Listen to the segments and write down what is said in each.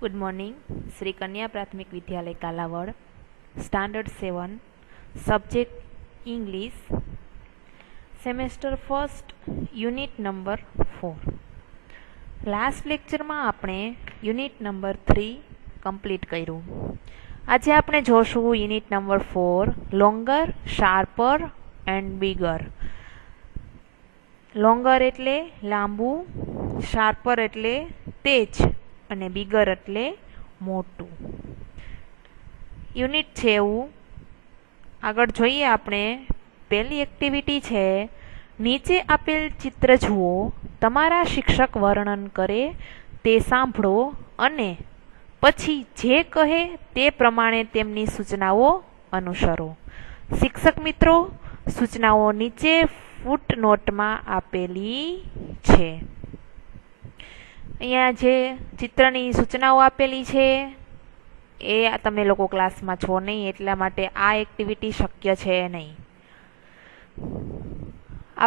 Good morning. Shri Kanya Prathmik Vidyalaya Kalavad, standard 7, subject English, semester first, unit number 4। Last lecture में आपणे unit number 3 complete कर्યું। आज आपणे जोशुं unit number 4, longer, sharper and bigger. Longer एटले लांबू, शार्पर एटले तेज અને બિગર એટલે મોટું। યુનિટ છે એવું આગળ જોઈએ આપણે। પહેલી એક્ટિવિટી છે, નીચે આપેલ ચિત્ર જુઓ, તમારા શિક્ષક વર્ણન કરે તે સાંભળો અને પછી જે કહે તે પ્રમાણે તેમની સૂચનાઓ અનુસરો। શિક્ષક મિત્રો, સૂચનાઓ નીચે ફૂટનોટમાં આપેલી છે। અહીંયા જે ચિત્રની સૂચનાઓ આપેલી છે એ તમે લોકો ક્લાસમાં છો નહીં, એટલા માટે આ એક્ટિવિટી શક્ય છે નહીં।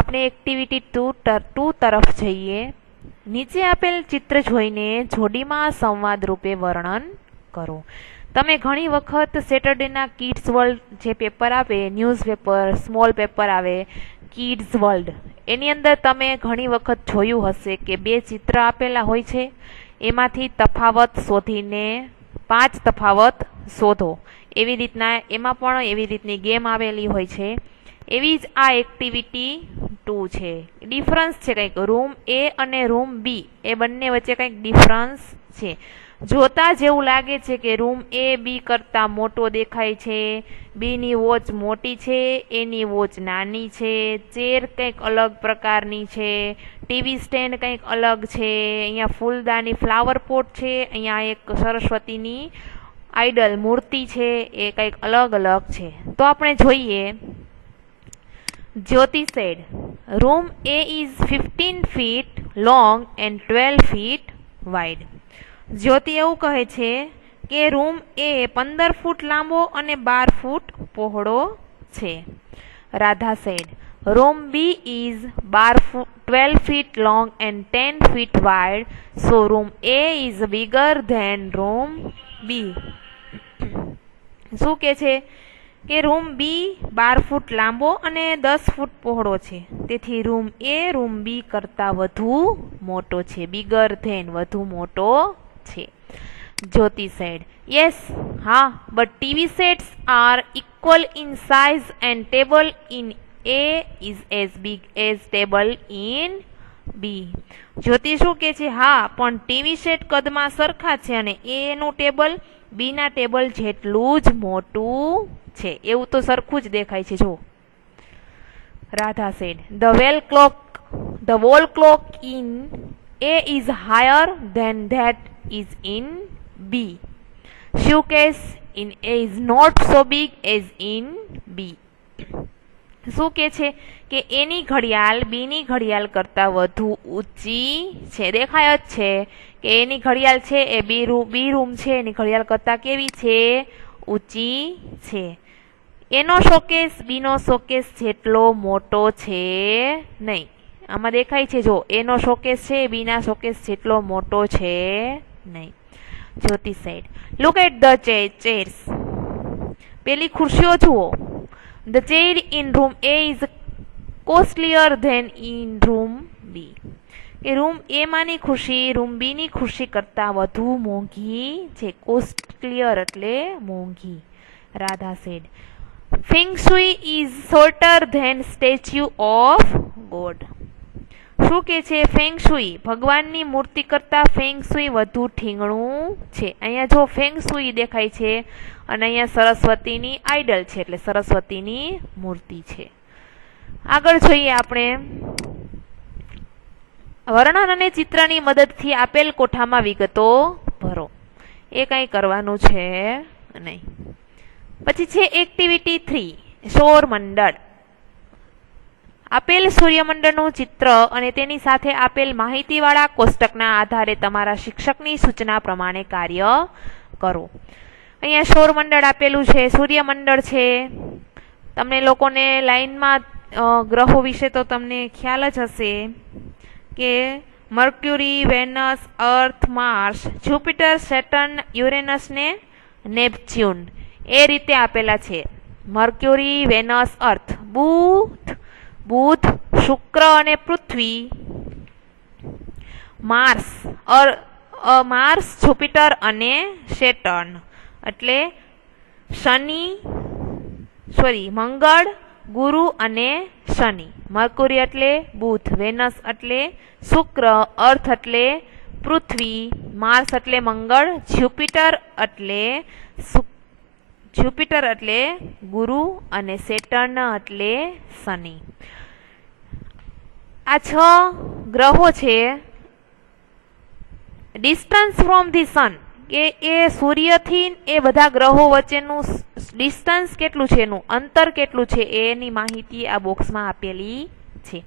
આપણે એક્ટિવિટી 2 તરફ જઈએ। નીચે આપેલ ચિત્ર જોઈને જોડીમાં સંવાદ રૂપે વર્ણન કરો। તમે ઘણી વખત સેટરડેના કિડ્સ વર્લ્ડ જે પેપર આવે, ન્યૂઝ પેપર, સ્મોલ પેપર આવે, કિડ્સ વર્લ્ડ, એની અંદર તમે ઘણી વખત જોયું હશે કે 2 ચિત્ર આપેલા હોય છે, એમાંથી તફાવત શોધીને 5 તફાવત શોધો, એવી રીતના એમાં પણ એવી રીતની ગેમ આવેલી હોય છે। એવી જ આ એક્ટિવિટી 2 છે। ડિફરન્સ છે કંઈક, રૂમ એ અને રૂમ બી એ બંને વચ્ચે કંઈક ડિફરન્સ છે। જોતા જેવું લાગે છે કે રૂમ એ બી કરતાં મોટો દેખાય છે, બીની વોચ મોટી છે, એની વોચ નાની છે, ચેર કંઈક અલગ પ્રકારની છે, ટીવી સ્ટેન્ડ કંઈક અલગ છે, અહીંયા ફૂલદાની ફ્લાવર પોટ છે, અહીંયા એક સરસ્વતીની આઈડલ મૂર્તિ છે, એ કંઈક અલગ અલગ છે। તો આપણે જોઈએ। જ્યોતિ said, room A is 15 feet long and 12 feet wide. જ્યોતિ એવું કહે છે કે રૂમ એ 15 ફૂટ લાંબો અને 12 ફૂટ પહોળો છે। Radha said, room B is 12 feet long and 10 feet wide, so room A is bigger than room B. શું કે છે કે રૂમ બી 12 ફૂટ લાંબો અને 10 ફૂટ પહોળો છે, તેથી રૂમ એ રૂમ બી કરતાં વધુ મોટો છે, બિગર ધેન વધુ મોટો છે। જ્યોતિ said, yes, હા, but TV sets are equal in size and table in A is as big as table in B. જ્યોતિ શું કે છે, હા, પણ ટીવી સેટ કદમાં સરખા છે અને A નું ટેબલ B ના ટેબલ જેટલું જ મોટું છે, એવું તો સરખું જ દેખાય છે। જો Radha said, the wall clock in A is higher than that is in B. Showcase in A is not so big as in B. શું કે છે કે એની ઘડિયાળ બીની ઘડિયાળ કરતાં વધુ ઊંચી છે। દેખાય જ છે કે એની ઘડિયાળ છે એ બી રૂમ છે એની ઘડિયાળ કરતાં કેવી છે, ઊંચી છે। એનો શોકેસ બીનો શોકેસ જેટલો મોટો છે નહીં। આમાં દેખાય છે, જો એનો શોકેસ છે બીના શોકેસ જેટલો મોટો છે નહીં। જ્યોતિ said, look at the chairs. પેલી ખુરશીઓ જુઓ। The chair in room A is costlier than in room B. કે રૂમ એ માની ખુરશી રૂમ બી ની ખુરશી કરતાં વધુ મોંઘી છે। કોસ્ટલીયર એટલે મોંઘી। Radha said, Feng Shui is shorter than statue of God. શું કે છે, ફેંગ સુઈ ભગવાનની મૂર્તિ કરતાં ફેંગ સુઈ વધુ ઠીંગણું છે। અહીંયા જો ફેંગ સુઈ દેખાય છે અને અહીંયા સરસ્વતીની આઈડલ છે, એટલે સરસ્વતીની મૂર્તિ છે। આગળ જોઈએ આપણે। વર્ણન અને ચિત્રની મદદથી આપેલ કોઠામાં વિગતો ભરો। એ કંઈ કરવાનું છે નહીં। પછી છે એક્ટિવિટી 3, સૌરમંડળ। આપેલ સૂર્યમંડળનું ચિત્ર અને તેની સાથે આપેલ માહિતીવાળા કોષ્ટકના આધારે તમારા શિક્ષકની સૂચના પ્રમાણે કાર્ય કરો। અહીંયા સૌરમંડળ આપેલું છે, સૂર્યમંડળ છે। તમને લોકોને લાઈનમાં ગ્રહો વિશે તો તમને ખ્યાલ જ હશે કે મર્ક્યુરી, વેનસ, અર્થ, માર્સ, જુપિટર, સેટર્ન, યુરેનસ ને નેપચ્યુન એ રીતે આપેલા છે. મર્ક્યુરી, વેનસ, અર્થ, બુધ, શુક્ર અને પૃથ્વી, માર્સ, જુપિટર અને સેટર્ન એટલે મંગળ, ગુરુ અને શનિ. મર્ક્યુરી એટલે બુધ, વેનસ એટલે શુક્ર, અર્થ એટલે પૃથ્વી, માર્સ એટલે મંગળ, જુપિટર એટલે ગુરુ અને સેટર્ન એટલે શનિ. આ 6 ગ્રહો છે. ડિસ્ટન્સ ફ્રોમ ધી સન કે એ સૂર્યથી એ બધા ગ્રહો વચ્ચેનું ડિસ્ટન્સ કેટલું છે, એનું અંતર કેટલું છે એની માહિતી આ બોક્સમાં આપેલી છે.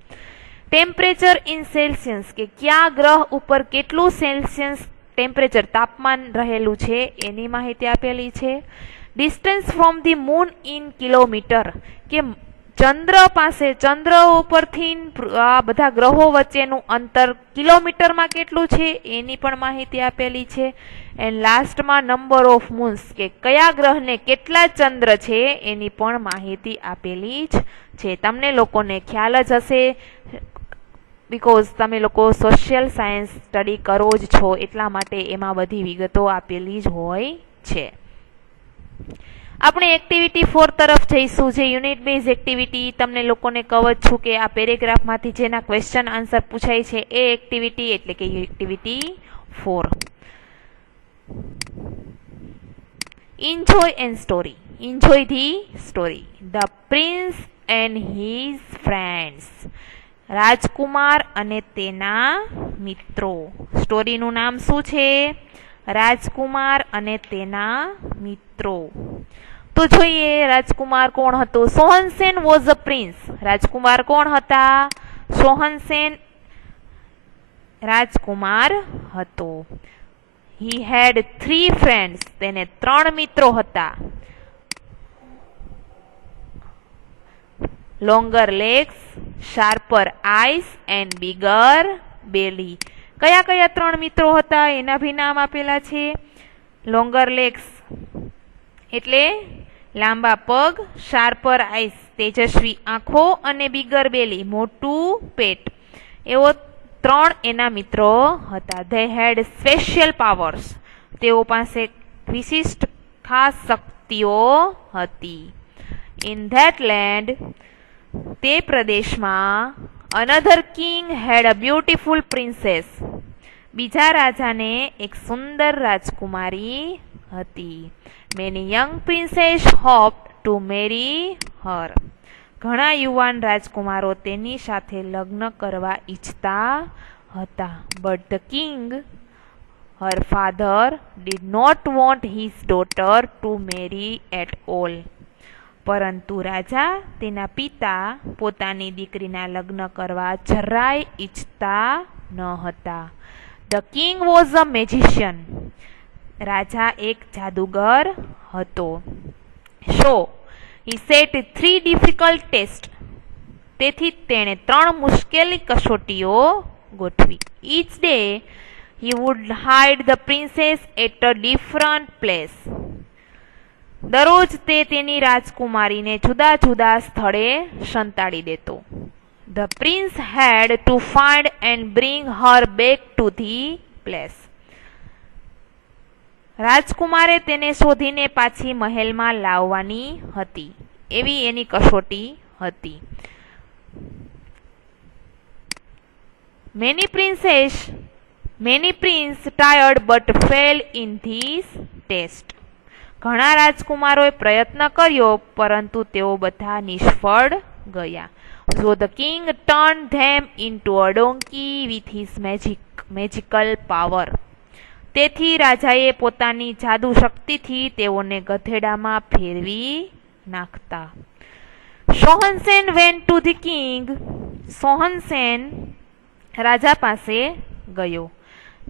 ટેમ્પરેચર ઇન સેલ્સિયસ કે કયા ગ્રહ ઉપર કેટલું સેલ્સિયસ ટેમ્પરેચર તાપમાન રહેલું છે એની માહિતી આપેલી છે. Distance from the moon in kilometre કે ચંદ્ર ઉપરથી આ બધા ગ્રહો વચ્ચેનું અંતર કિલોમીટરમાં કેટલું છે એની પણ માહિતી આપેલી છે. એન્ડ લાસ્ટમાં નંબર ઓફ મૂન્સ કે કયા ગ્રહને કેટલા ચંદ્ર છે એની પણ માહિતી આપેલી જ છે. તમને લોકોને ખ્યાલ જ હશે બીકોઝ તમે લોકો સોશિયલ સાયન્સ સ્ટડી કરો જ છો એટલા માટે એમાં બધી વિગતો આપેલી જ હોય છે. આપણે એક્ટિવિટી 4 તરફ જઈશું, જે યુનિટ બેઝ એક્ટિવિટી. તમને લોકોને કહું છું કે આ પેરેગ્રાફમાંથી જેના ક્વેશ્ચન આન્સર પૂછાય છે એ એક્ટિવિટી એટલે કે activity 4. Enjoy the story. The prince and his friends. રાજકુમાર અને તેના મિત્રો. સ્ટોરીનું નામ શું છે? રાજકુમાર અને તેના મિત્રો. તો જોઈએ રાજકુમાર કોણ હતો. સોહનસેન વોઝ અ પ્રિન્સ. રાજકુમાર કોણ હતા? સોહનસેન રાજકુમાર હતો. He had 3 friends. તેને 3 મિત્રો હતા. Longer legs, sharper eyes and bigger belly. કયા કયા 3 મિત્રો હતા એના ભી નામ આપેલા છે. લોંગર લેગ્સ એટલે લાંબા પગ, શાર્પર આઈસ તેજસ્વી આંખો અને બિગર બેલી મોટું પેટ. એવો 3 એના મિત્રો હતા. They had special powers. તેઓ પાસે વિશિષ્ટ ખાસ શક્તિઓ હતી. ઇન ધેટ લેન્ડ તે પ્રદેશમાં another king had a beautiful princess. બીજા રાજાને એક સુંદર રાજકુમારી હતી. Many young princes hoped to marry her. ઘણા યુવાન રાજકુમારો તેની સાથે લગ્ન કરવા ઈચ્છતા હતા. But the king her father did not want his daughter to marry at all. પરંતુ રાજા તેના પિતા પોતાની દીકરીના લગ્ન કરવા જરાય ઈચ્છતા ન હતા. The king was a magician. રાજા એક જાદુગર હતો. So he set 3 difficult test. તેથી તેણે 3 મુશ્કેલી કસોટીઓ ગોઠવી. Each day he would hide the princess at a different place. દરરોજ તે તેની રાજકુમારીને જુદા જુદા સ્થળે સંતાડી દેતો. The prince had to find and bring her back to the place. રાજકુમારે તેને શોધીને પાછી મહેલમાં લાવવાની હતી. એવી એની કસોટી હતી. Many prince tried but fail in this test. ઘણા રાજકુમારોએ પ્રયત્ન કર્યો પરંતુ તેઓ બધા નિષ્ફળ ગયા. So the king turned them into a donkey with his magical power. તેથી રાજાએ પોતાની જાદુ શક્તિથી તેઓને ગધેડામાં ફેરવી નાખતા. સોહનસેન went to the king. સોહનસેન રાજા પાસે ગયો.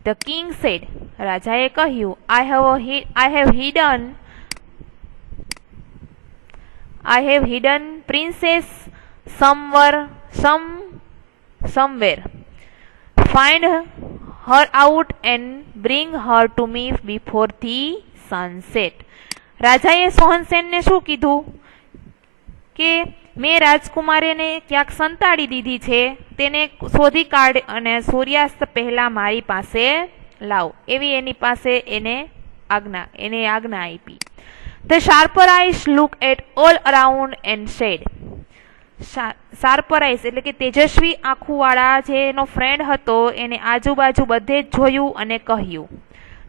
The king said. રાજાએ કહ્યું, I have hidden princess somewhere. find her out and bring her to me before the sunset. રાજાએ સોહનસેનને શું કીધું કે મેં રાજકુમારીને ક્યાંક સંતાડી દીધી છે, તેને શોધી કાઢ અને સૂર્યાસ્ત પહેલા મારી પાસે લાવ, એવી એની પાસે એને આજ્ઞા આપી. The sharper eyes looked at all around and said, sharper eyes એટલે કે તેજસ્વી આંખોવાળા જે એનો ફ્રેન્ડ હતો એને આજુબાજુ બધે જ જોયું અને કહ્યું,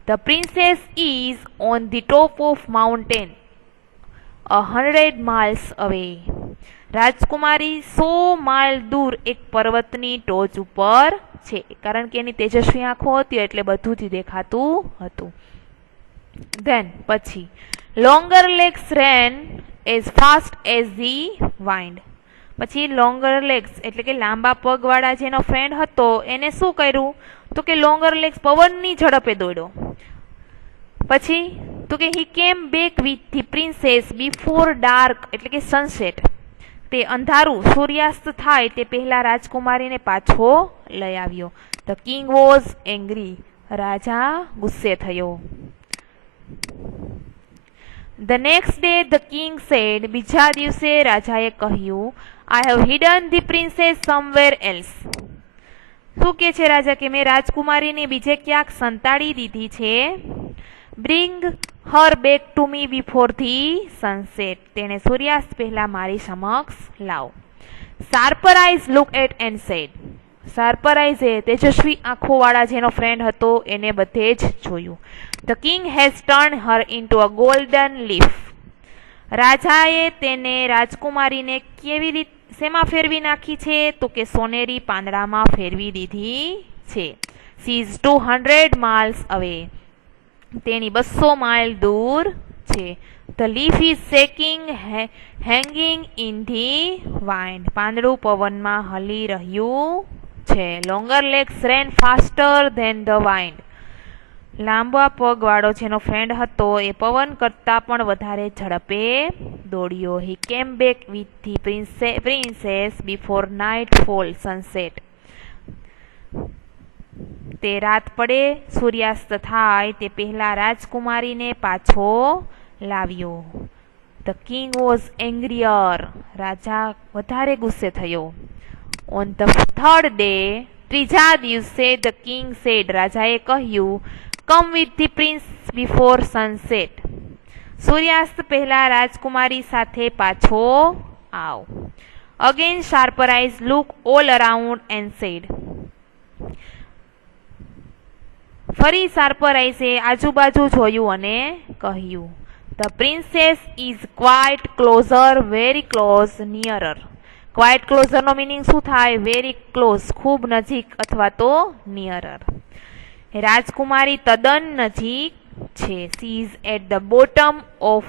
The princess is on the top of mountain 100 miles away. રાજકુમારી 100 માઇલ દૂર એક પર્વતની ટોચ ઉપર છે, કારણ કે એની તેજસ્વી આંખો હતી એટલે બધું જ દેખાતું હતું. Then પછી longer legs ran as fast as the wind. પછી લોંગર લેગ્સ એટલે કે લાંબા પગવાળા જેનો ફ્રેન્ડ હતો એને શું કર્યું તો કે લોંગર લેગ્સ પવનની ઝડપે દોડ્યો. પછી તો કે he came back with the princess before dark એટલે કે સનસેટ. તે અંધારું સૂર્યાસ્ત થાય તે પહેલા રાજકુમારીને પાછો લઈ આવ્યો. The king was angry. રાજા ગુસ્સે થયો. The next day the king said, બીજા દિવસે રાજાએ કહ્યું, I have hidden the princess somewhere else. શું કે છે રાજા કે મેં રાજકુમારીને બીજે ક્યાંક સંતાડી દીધી છે. Bring her back to me before the sunset. તેને સૂર્યાસ્ત પહેલા મારી સમક્ષ લાવ. Sharper eyes looked at and said. Sharper આઈઝે તેજસ્વી આંખોવાળા જેનો ફ્રેન્ડ હતો એને બધે જ જોયું. The king has turned her into a golden leaf. રાજાએ તેને રાજકુમારીને કેવી રીતે શેમાં ફેરવી નાખી છે તો કે સોનેરી પાંદડામાં ફેરવી દીધી છે. She is 200 miles away. તેની 200 માઇલ દૂર છે. The leaf is shaking, hanging in the wind. પાંદડું પવનમાં હલી રહ્યું છે. Longer legs ran faster than the wind. લાંબા પગવાળો જેનો ફ્રેન્ડ હતો એ પવન કરતા પણ વધારે ઝડપે દોડ્યો. He came back with the princess before nightfall sunset. તે રાત પડે સૂર્યાસ્ત થાય તે પહેલા રાજકુમારીને પાછો લાવ્યો. The king was angrier. રાજા વધારે ગુસ્સે થયો. On the third day, ત્રીજા દિવસે the king said, રાજાએ કહ્યું, Come with the prince before sunset. સૂર્યાસ્ત પહેલા રાજકુમારી સાથે પાછો આવ. Again sharper eyes looked all around and said. ફરી શાર્પર આઈસે આજુબાજુ જોયું અને કહ્યું, The princess is quite closer, very close, nearer. Quite closer no meaning શું થાય? Very close, ખૂબ નજીક અથવા તો nearer. રાજકુમારી તદ્દન નજીક છે. She is at the bottom of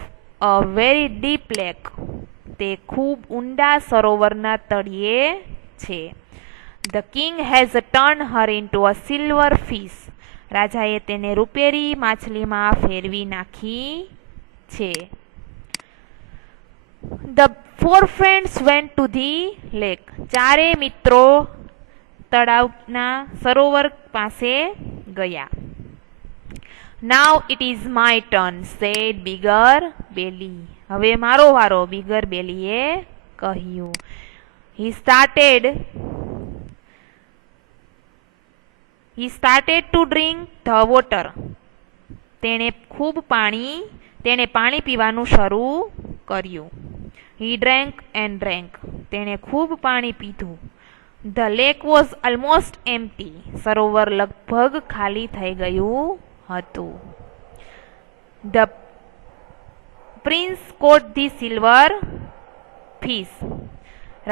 a very deep lake. તે ખૂબ ઊંડા સરોવરના તળિયે છે. The king has turned her into a silver fish. રાજાએ તેને રૂપેરી માછલીમાં ફેરવી નાખી છે. The four friends went to the lake. ચારે મિત્રો તળાવના સરોવર પાસે ગયા. Now it is my turn, said Bigger Belly. હવે મારો વારો, બિગર બેલીએ કહ્યું. He started to drink the water. તેણે પાણી પીવાનું શરૂ કર્યું. He drank and drank. તેણે ખૂબ પાણી પીધું. The lake was almost empty. સરોવર લગભગ ખાલી થઈ ગયું હતું. The prince caught the silver fish.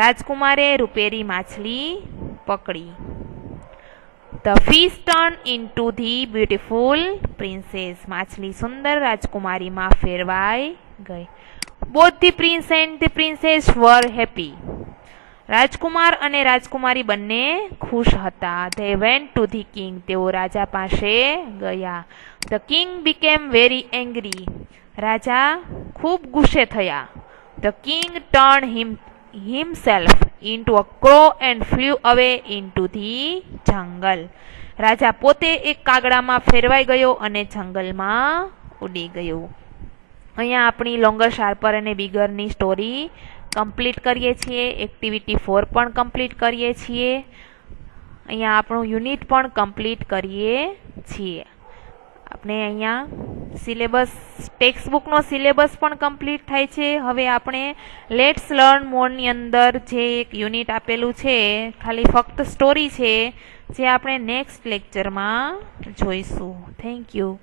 રાજકુમારે રૂપેરી માછલી પકડી. The fish turned into the beautiful princess. માછલી સુંદર રાજકુમારીમાં ફેરવાઈ ગઈ. Both the prince and the princess were happy. રાજકુમાર અને રાજકુમારી બંને ખુશ હતા. They went to the king. તેઓ રાજા પાસે ગયા. The king became very angry. રાજા ખૂબ ગુસ્સે થયા. The king turned himself into a crow and flew away into the jungle. રાજા પોતે એક કાગડામાં ફેરવાઈ ગયો અને જંગલમાં ઉડી ગયો. અહીંયા આપણી લોંગર, શાર્પર અને બિગરની સ્ટોરી કમ્પ્લીટ કરીએ છીએ. એક્ટિવિટી 4 પણ કમ્પ્લીટ કરીએ છીએ. અહીંયા આપણું યુનિટ પણ કમ્પ્લીટ કરીએ છીએ. આપણે અહીંયા સિલેબસ, ટેક્સ્ટ બુકનો સિલેબસ પણ કમ્પ્લીટ થાય છે. હવે આપણે લેટ્સ લર્ન મોરની અંદર જે એક યુનિટ આપેલું છે, ખાલી ફક્ત સ્ટોરી છે, જે આપણે નેક્સ્ટ લેક્ચરમાં જોઈશું. Thank you.